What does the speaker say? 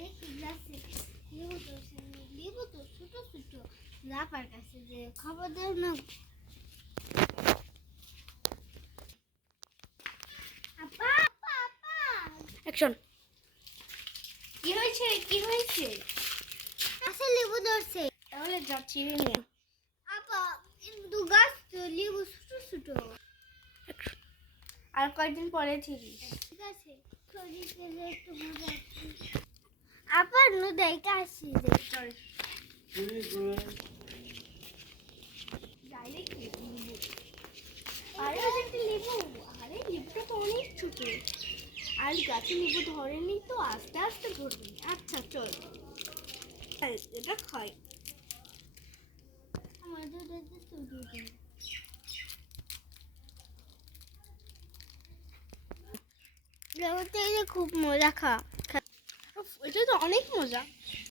দেখি গাছে লেবু ধরছে, লেবু তো ছোট ছোট লাপার কাছে যে খবর দেও না। আপা আপা আপা অ্যাকশন। কি হয়েছে কি হয়েছে? গাছে লেবু ধরছে। তাহলে যাচ্ছি নিয়ে। আপা কিন্তু গাছ তো লেবু ছোট ছোট। আর কয়েকদিন পরে ছিলিস। ঠিক আছে শরীরে একটু মজা আছে। আপা নদাই কাশি দে চল ডাইরেক্ট লেবু। আরে ওই যে একটা লেবু। আরে লেবুটা তো অনেক ছোট। আর গাছে লেবু ধরেনি তো আস্তে আস্তে ধরবি। আচ্ছা চল এটা খাই। আমার দুধের তো দুধ। লেবুটা খুব মজা খা। উফ, এটা তো অনেক মজা।